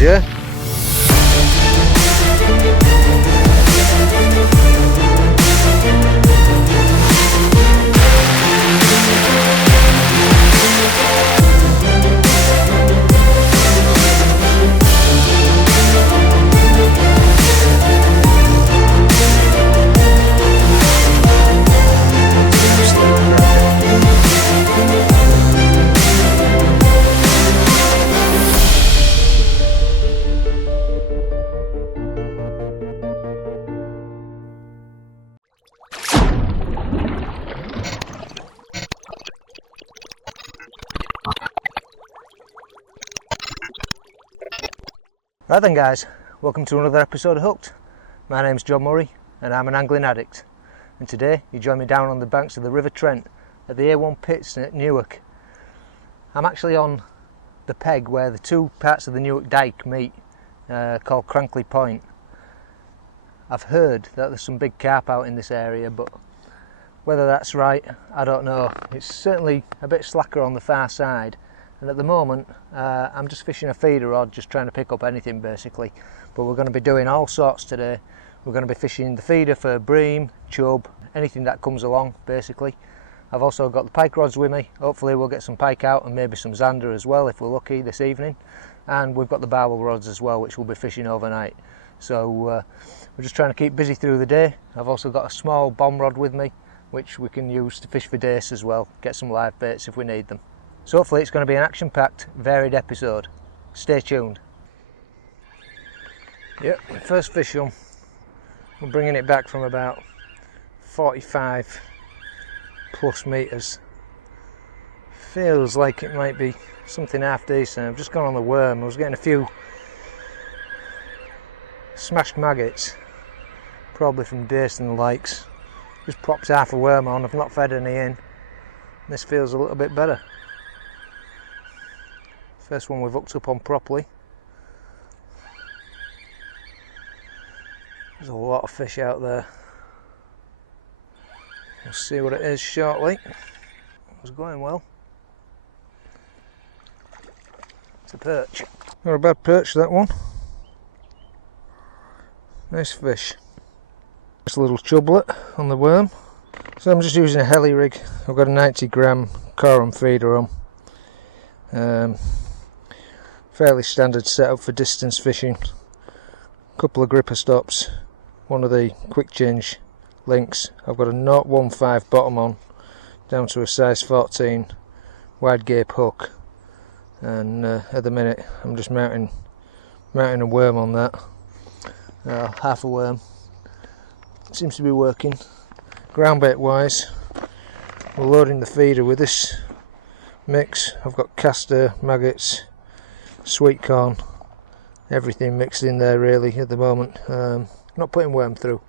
sounds, yeah? Right then guys, welcome to another episode of Hooked. My name's John Murray and I'm an angling addict, and today you join me down on the banks of the River Trent at the A1 pits at Newark. I'm actually on the peg where the two parts of the Newark Dyke meet, called Crankley Point. I've heard that there's some big carp out in this area, but whether that's right, I don't know. It's certainly a bit slacker on the far side. And at the moment, I'm just fishing a feeder rod, just trying to pick up anything basically. But we're going to be doing all sorts today. We're going to be fishing the feeder for bream, chub, anything that comes along basically. I've also got the pike rods with me. Hopefully we'll get some pike out and maybe some zander as well if we're lucky this evening. And we've got the barbel rods as well, which we'll be fishing overnight. So we're just trying to keep busy through the day. I've also got a small bomb rod with me, which we can use to fish for dace as well, get some live baits if we need them. So hopefully it's going to be an action-packed, varied episode. Stay tuned. Yep, first fish on. We're bringing it back from about 45 plus metres. Feels like it might be something half decent. I've just gone on the worm. I was getting a few smashed maggots, probably from dace and the likes. Just popped half a worm on. I've not fed any in. This feels a little bit better. First one we've hooked up on properly. There's a lot of fish out there. We'll see what it is shortly. It was going well. It's a perch. Not a bad perch, that one. Nice fish. Just a little chublet on the worm. So I'm just using a heli rig. I've got a 90 gram coram feeder on. Fairly standard setup for distance fishing. A couple of gripper stops, one of the quick change links. I've got a 0.15 bottom on, down to a size 14 wide gape hook, and at the minute I'm just mounting a worm on that. Half a worm. It seems to be working. Ground bait wise, we're loading the feeder with this mix. I've got castor, maggots, sweet corn, everything mixed in there really at the moment. Not putting worm through,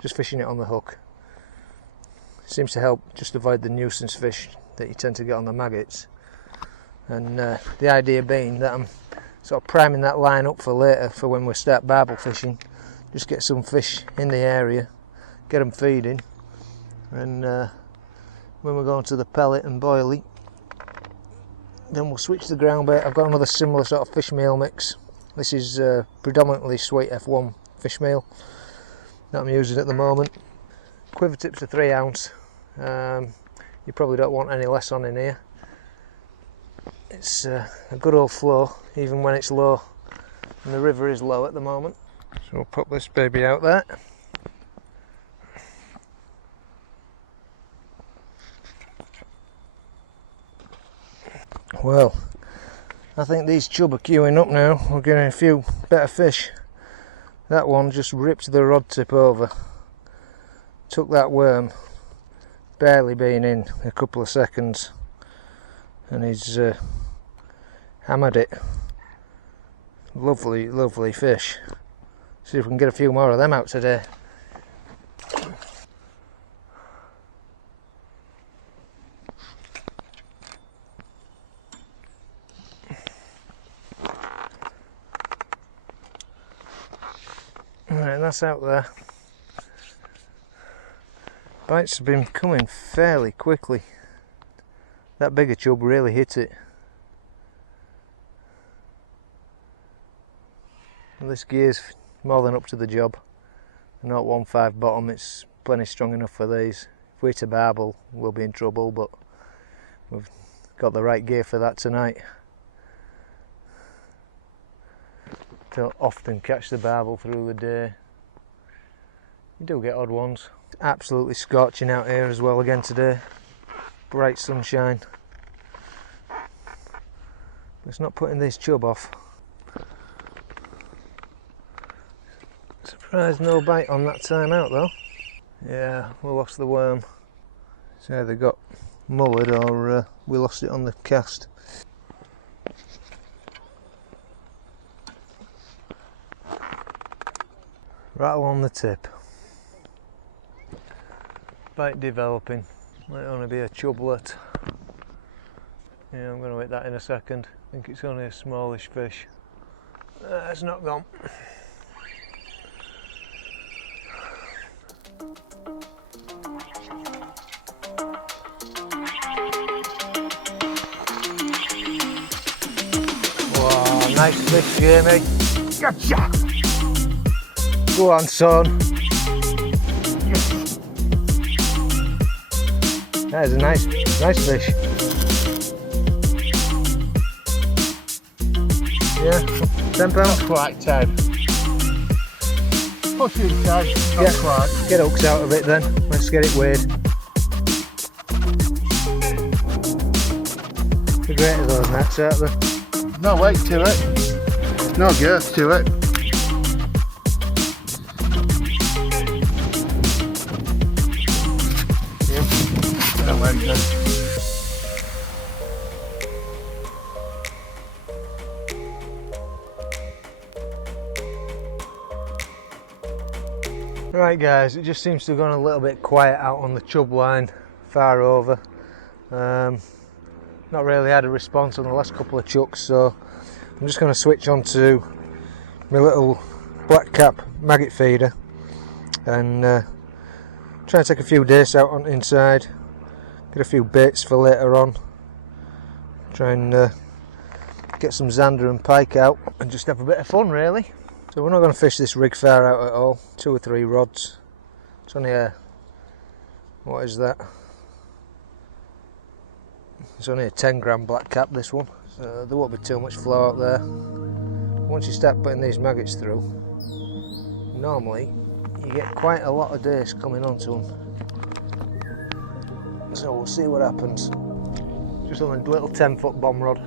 just fishing it on the hook. Seems to help just avoid the nuisance fish that you tend to get on the maggots. And the idea being that I'm sort of priming that line up for later, for when we start barbel fishing. Just get some fish in the area, get them feeding, and when we're going to the pellet and boilie, then we'll switch the ground bait. I've got another similar sort of fish meal mix. This is predominantly sweet F1 fish meal that I'm using at the moment. Quiver tips are 3 ounce. You probably don't want any less on in here. It's a good old flow, even when it's low, and the river is low at the moment. So we'll pop this baby out there. Well, I think these chub are queuing up now. We're getting a few better fish. That one just ripped the rod tip over. Took that worm, barely been in a couple of seconds, and he's hammered it. Lovely, lovely fish. See if we can get a few more of them out today. Right, that's out there. Bites have been coming fairly quickly. That bigger chub really hit it. This gear's more than up to the job. 0.15 bottom, it's plenty strong enough for these. If we hit a barbel, we'll be in trouble, but we've got the right gear for that tonight. Don't often catch the barbel through the day. You do get odd ones. It's absolutely scorching out here as well again today. Bright sunshine. It's not putting these chub off. Surprised no bite on that time out though. Yeah, we lost the worm. It's either got mullered or we lost it on the cast. Rattle on the tip. Bite developing. Might only be a chublet. Yeah, I'm going to hit that in a second. I think it's only a smallish fish. It's not gone. Wow, nice fish, Jamie. Gotcha! Go on, son. That is a nice fish. Yeah, £10. Not quite 10. Push it, Dad. Not quite. Get hooks out of it then. Let's get it weighed. They're great as those nets, aren't they? No weight to it. No girth to it. Yeah. No weight then. Right guys, it just seems to have gone a little bit quiet out on the chub line, far over. Not really had a response on the last couple of chucks, so I'm just going to switch on to my little black cap maggot feeder and try and take a few dace out on inside, get a few baits for later on, try and get some zander and pike out and just have a bit of fun really. So we're not going to fish this rig far out at all, 2 or 3 rods. It's only a, what is that? It's only a 10 gram black cap, this one, so there won't be too much flow out there. Once you start putting these maggots through, normally you get quite a lot of dace coming onto them. So we'll see what happens. Just on a little 10-foot bomb rod.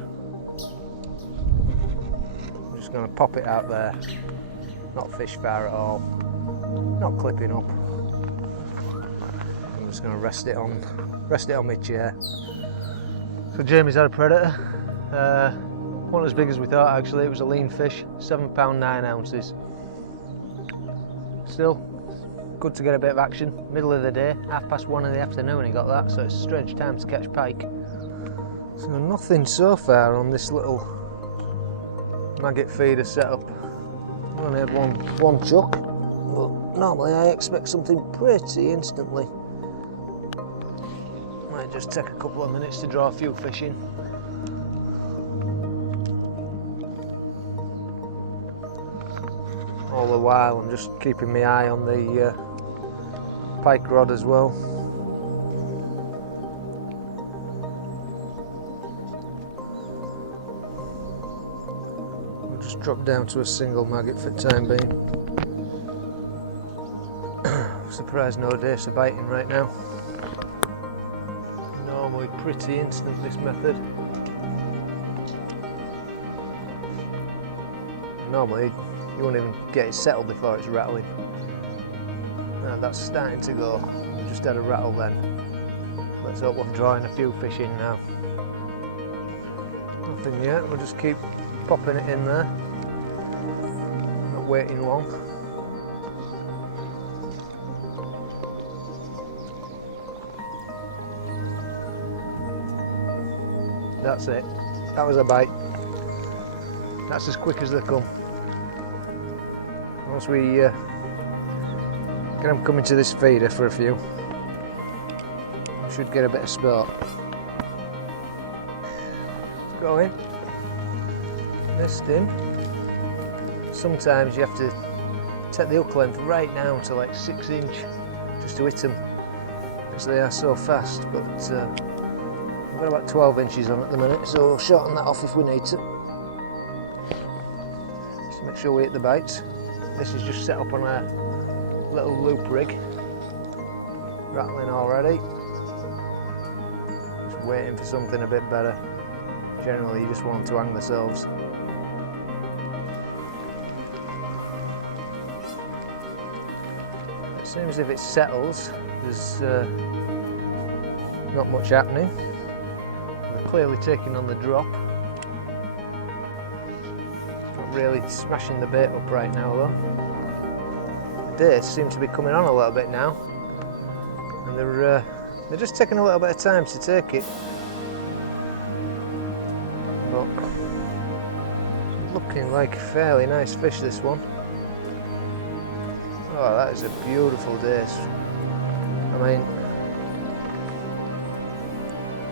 I'm just going to pop it out there. Not fish far at all, not clipping up. I'm just going to rest it on my chair. So Jamie's had a predator. Wasn't as big as we thought actually. It was a lean fish, £7 9 ounces. Still good to get a bit of action. Middle of the day, 1:30 in the afternoon he got that, so it's a strange time to catch pike. So nothing so far on this little maggot feeder setup. I only had one chuck, but normally I expect something pretty instantly. Might just take a couple of minutes to draw a few fish in. All the while I'm just keeping my eye on the pike rod as well. Drop down to a single maggot for the time being. Surprised no dace are biting right now. Normally pretty instant this method. Normally you won't even get it settled before it's rattling. Now that's starting to go. We just had a rattle then. Let's hope we're drawing a few fish in now. Nothing yet, we'll just keep popping it in there. Not waiting long. That's it. That was a bite. That's as quick as they come. Once we get them coming to this feeder for a few, should get a bit of sport. Go in. Missed him. sometimes you have to take the hook length right down to like 6 inch just to hit them because they are so fast, but I've got about 12 inches on at the minute, so we'll shorten that off if we need to. Just make sure we hit the bites. This is just set up on a little loop rig, rattling already. Just waiting for something a bit better. Generally you just want them to hang themselves. It seems as if it settles, there's not much happening. They're clearly taking on the drop. Not really smashing the bait up right now though. The dace seem to be coming on a little bit now, and they're just taking a little bit of time to take it. But looking like a fairly nice fish, this one. Oh, that is a beautiful dace. I mean,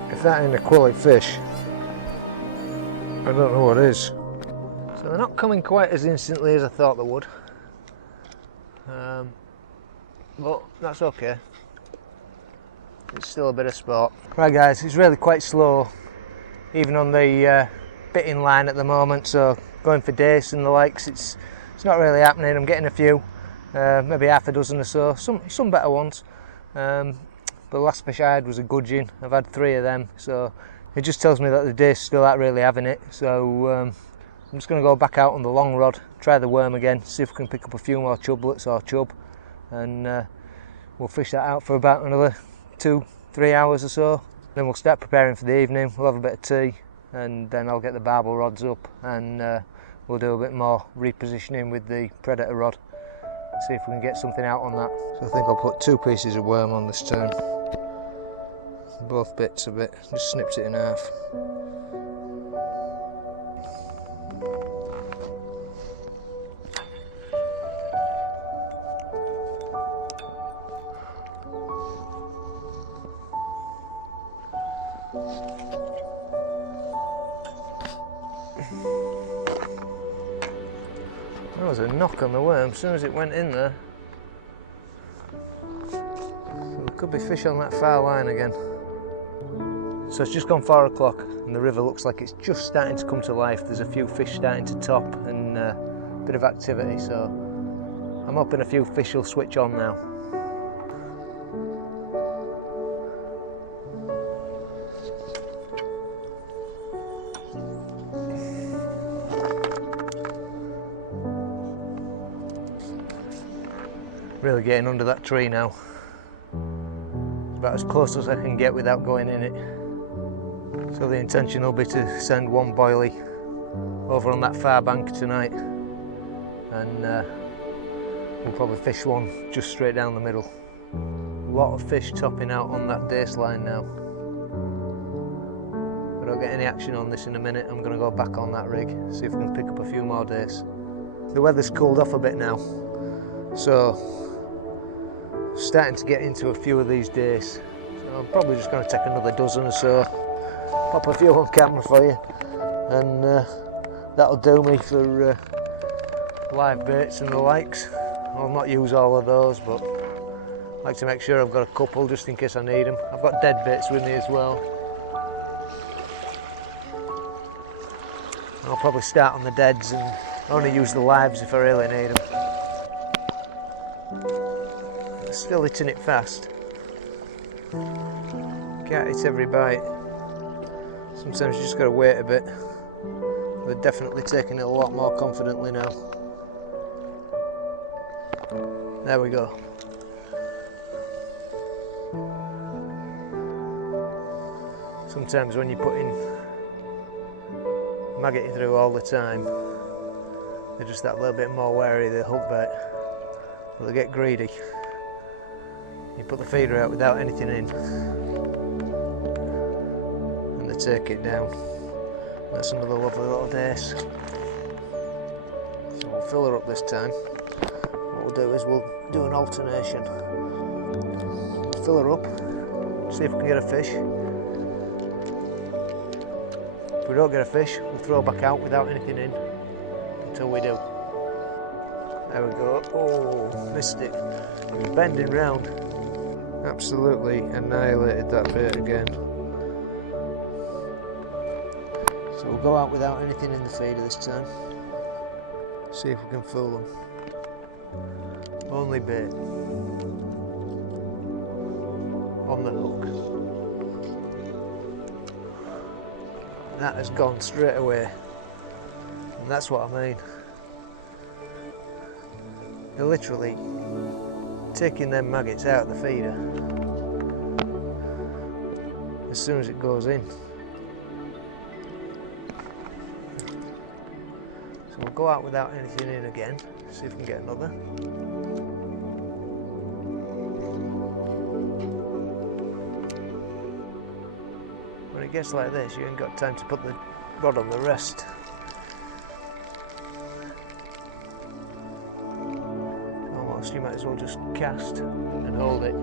if that ain't a quality fish, I don't know what is. So they're not coming quite as instantly as I thought they would, but that's okay. It's still a bit of sport. Right guys, it's really quite slow, even on the bitting line at the moment, so going for dace and the likes, it's not really happening. I'm getting a few, maybe half a dozen or so, some better ones. But the last fish I had was a gudgeon. I've had 3 of them, so it just tells me that the dace still aren't really having it. So I'm just going to go back out on the long rod, try the worm again, see if we can pick up a few more chublets or chub, and we'll fish that out for about another 2-3 hours or so. Then we'll start preparing for the evening. We'll have a bit of tea, and then I'll get the barbel rods up, and we'll do a bit more repositioning with the predator rod. See if we can get something out on that. So I think I'll put 2 pieces of worm on this time. Both bits of it, just snipped it in half. There was a knock on the worm as soon as it went in there. So there could be fish on that far line again. So it's just gone 4 o'clock and the river looks like it's just starting to come to life. There's a few fish starting to top and a bit of activity, so I'm hoping a few fish will switch on now. Really getting under that tree now. It's about as close as I can get without going in it. So the intention will be to send one boilie over on that far bank tonight, and we'll probably fish one just straight down the middle. A lot of fish topping out on that dace line now. If I don't get any action on this in a minute, I'm going to go back on that rig, see if we can pick up a few more dace. The weather's cooled off a bit now, so starting to get into a few of these days. So I'm probably just going to take another dozen or so, pop a few on camera for you, and that'll do me for live baits and the likes. I'll not use all of those, but I like to make sure I've got a couple just in case I need them. I've got dead baits with me as well. I'll probably start on the deads and only use the lives if I really need them. Still hitting it fast. Can't hit every bite. Sometimes you just got to wait a bit. They're definitely taking it a lot more confidently now. There we go. Sometimes when you're putting maggoting through all the time, they're just that little bit more wary of the hook bait, but they get greedy. You put the feeder out without anything in and they take it down. That's another lovely little dace. So we'll fill her up this time. What we'll do is we'll do an alternation. We'll fill her up, see if we can get a fish. If we don't get a fish, we'll throw back out without anything in until we do. There we go. Oh, missed it. It was bending round. Absolutely annihilated that bait again. So we'll go out without anything in the feeder this time. See if we can fool them. Only bait. On the hook. And that has gone straight away. And that's what I mean. They're literally taking them maggots out of the feeder as soon as it goes in. So we'll go out without anything in again, see if we can get another. When it gets like this, you ain't got time to put the rod on the rest. Almost, you might as well just cast and hold it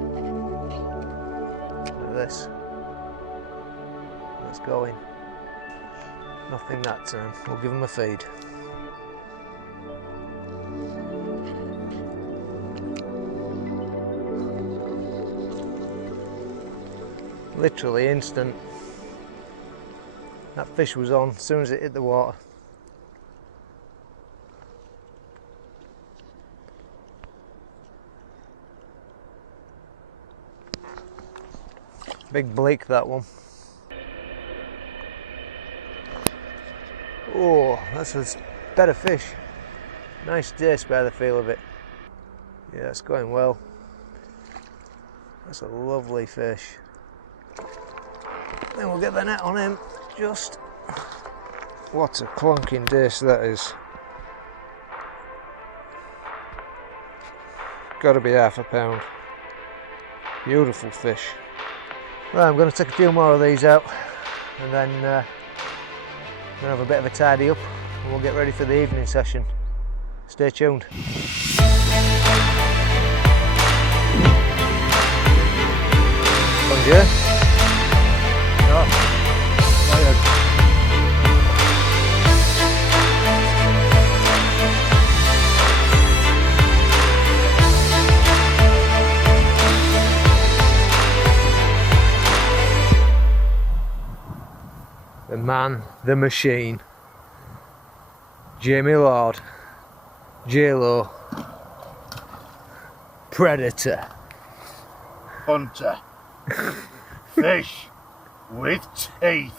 like this. That's going. Nothing that time. We'll give them a feed. Literally instant. That fish was on as soon as it hit the water. Big bleak, that one. Oh, that's a better fish. Nice dace by the feel of it. Yeah, it's going well. That's a lovely fish. Then we'll get the net on him. Just. What a clonking dace that is. Gotta be half a pound. Beautiful fish. Right, I'm going to take a few more of these out and then I'm going to have a bit of a tidy up and we'll get ready for the evening session. Stay tuned. Bonjour. The man, the machine, Jamie Lord, J-Lo, Predator, Hunter. Fish with teeth.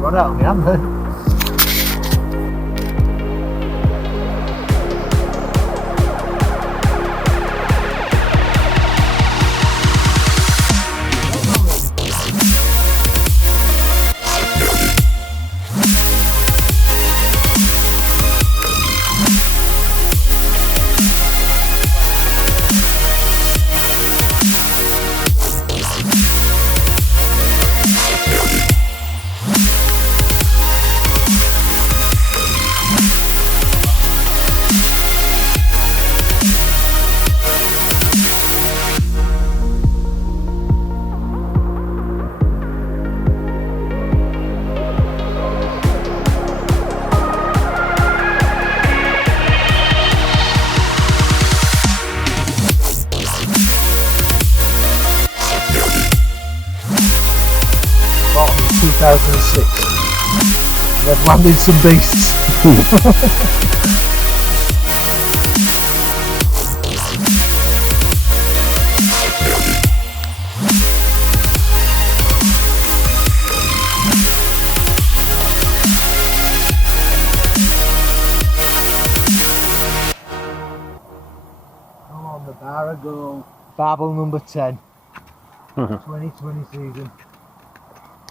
Got out on the hand then. 2006. And I've landed some beasts. Come on, the bar go. Barbel number 10. 2020 season.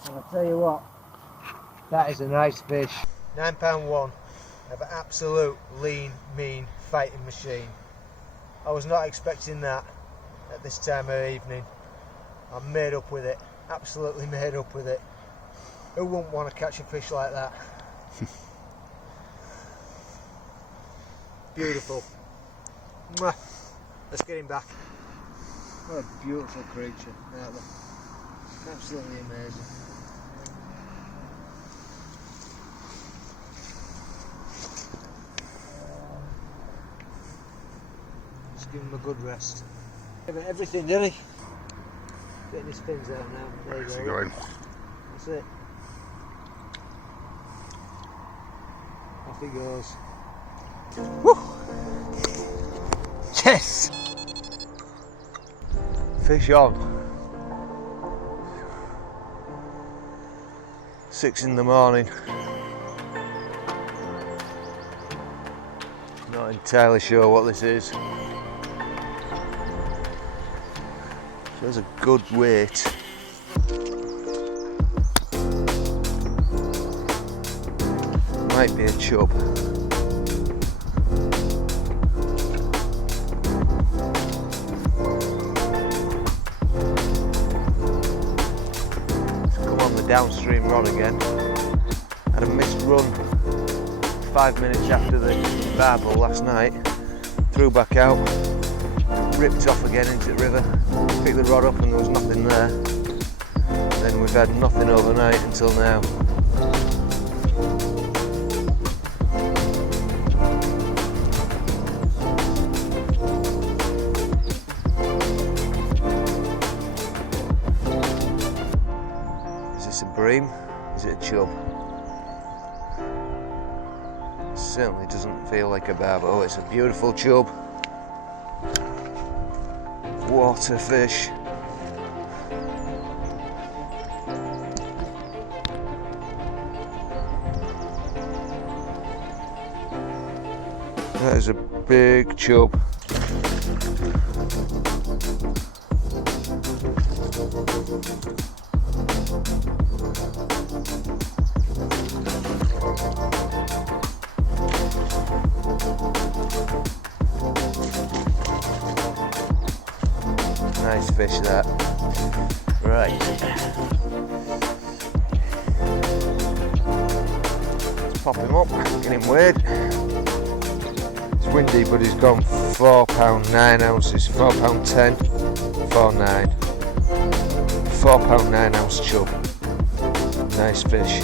And I'll tell you what, that is a nice fish. £9.1 of an absolute lean, mean fighting machine. I was not expecting that at this time of evening. I'm made up with it, absolutely made up with it. Who wouldn't want to catch a fish like that? Beautiful. Mwah. Let's get him back. What a beautiful creature, aren't they? Absolutely amazing. Just give him a good rest. Give it everything, did he? Getting his fins out now. There you go. Going? That's it. Off he goes. Woo! Yes! Fish on. 6 in the morning. Not entirely sure what this is. Shows a good weight. Might be a chub. Downstream rod again. Had a missed run 5 minutes after the barbel last night. Threw back out, ripped off again into the river, picked the rod up and there was nothing there. Then we've had nothing overnight until now. Is it a bream? Is it a chub? Certainly doesn't feel like a barbel. Oh, it's a beautiful chub. Water fish. That is a big chub. Nice fish that. Right. Let's pop him up, get him weighed. It's windy but he's gone £4 9 ounces, £4.10, 4.9. £4 9 ounce chub. Nice fish.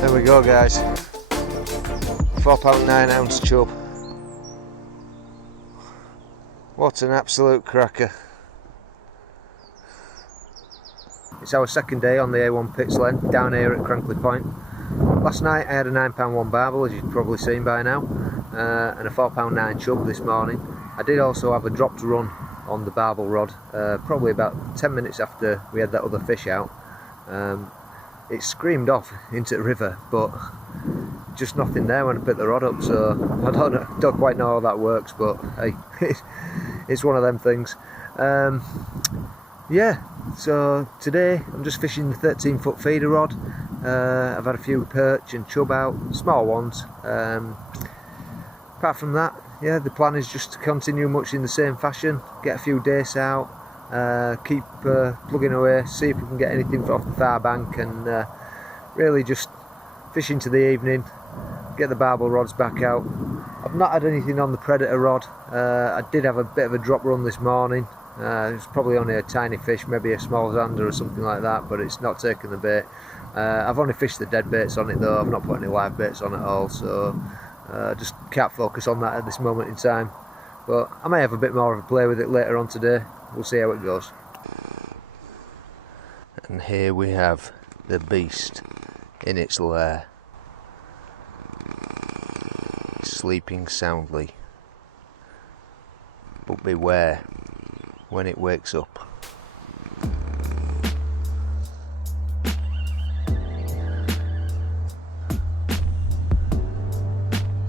There we go guys. £4 9 ounce chub. What an absolute cracker. It's our second day on the A1 Pits Lane down here at Crankley Point. Last night I had a £9.1 barbel, as you've probably seen by now, and a £4 9 chub this morning. I did also have a dropped run on the barbel rod, probably about 10 minutes after we had that other fish out. It screamed off into the river, but just nothing there when I picked the rod up, so I don't quite know how that works, but hey, it's one of them things. Yeah, so today I'm just fishing the 13-foot feeder rod. I've had a few perch and chub out, small ones. Apart from that, yeah, the plan is just to continue much in the same fashion, get a few dace out, keep plugging away, see if we can get anything off the far bank, and really just fish into the evening, get the barbel rods back out. I've not had anything on the predator rod. I did have a bit of a drop run this morning. It was probably only a tiny fish, maybe a small zander or something like that, but it's not taken the bait. I've only fished the dead baits on it though. I've not put any live baits on at all, so just can't focus on that at this moment in time. But I may have a bit more of a play with it later on today. We'll see how it goes. And here we have the beast in its lair, sleeping soundly. But beware when it wakes up.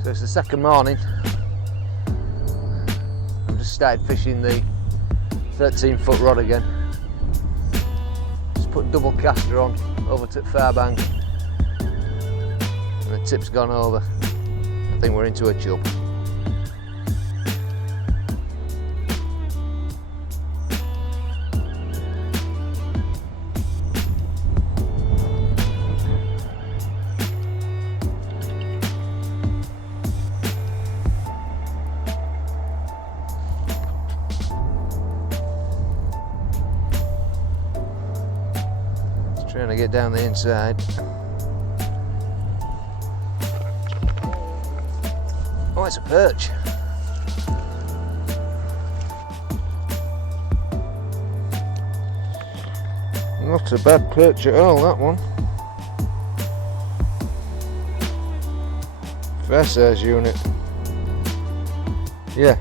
So it's the second morning. I've just started fishing the 13-foot rod again. Just put double caster on over to the far bank, and the tip's gone over. I think we're into a chub. Trying to get down the inside. Oh, it's a perch. Not a bad perch at all, that one. Fair size unit. Yeah.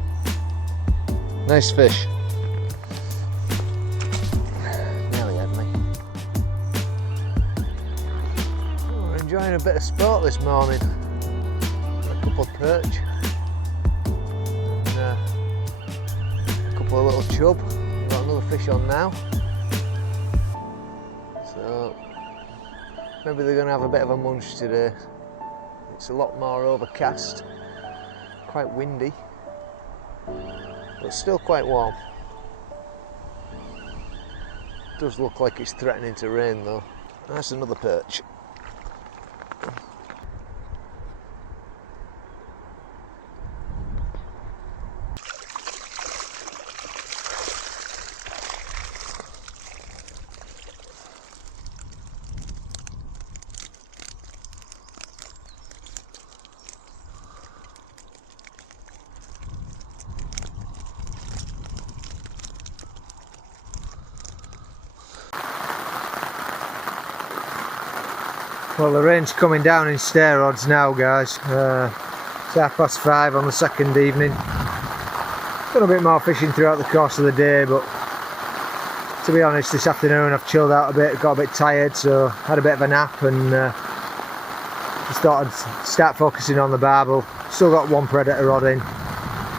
Nice fish. Enjoying a bit of sport this morning. A couple of perch, and a couple of little chub. We've got another fish on now, so maybe they're going to have a bit of a munch today. It's a lot more overcast, quite windy, but still quite warm. It does look like it's threatening to rain though. That's another perch. Well, the rain's coming down in stare rods now, guys. It's 5:30 on the second evening. Done a bit more fishing throughout the course of the day, but to be honest, this afternoon I've chilled out a bit, got a bit tired, so had a bit of a nap and just thought I'd start focusing on the barbel. Still got one predator rod in,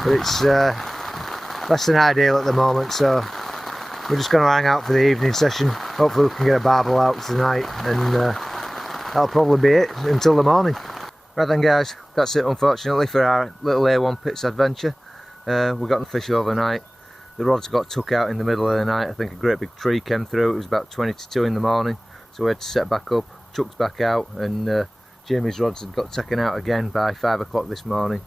but it's less than ideal at the moment, so we're just going to hang out for the evening session. Hopefully we can get a barbel out tonight, and that'll probably be it until the morning. Right then guys, that's it unfortunately for our little A1 Pits adventure. We got the fish overnight. The rods got took out in the middle of the night. I think a great big tree came through. It was about 20 to 2 in the morning, so we had to set back up, chucked back out, and Jamie's rods had got taken out again by 5 o'clock this morning.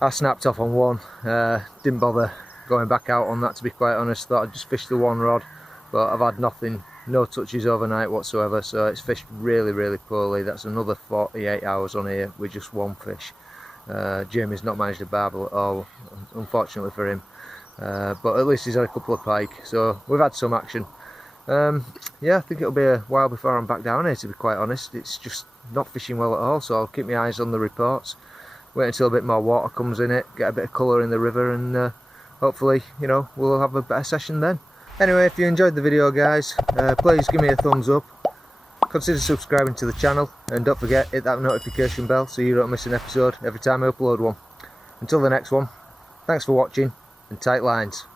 I snapped off on one, didn't bother going back out on that, to be quite honest. Thought I'd just fish the one rod, but I've had nothing, no touches overnight whatsoever, so it's fished really, really poorly. That's another 48 hours on here with just one fish. Jamie's not managed a barbel at all, unfortunately for him, but at least he's had a couple of pike, so we've had some action. Yeah, I think it'll be a while before I'm back down here, to be quite honest. It's just not fishing well at all, so I'll keep my eyes on the reports, wait until a bit more water comes in it, get a bit of colour in the river, and hopefully, you know, we'll have a better session then. Anyway, if you enjoyed the video guys, please give me a thumbs up, consider subscribing to the channel, and don't forget, hit that notification bell so you don't miss an episode every time I upload one. Until the next one, thanks for watching, and tight lines.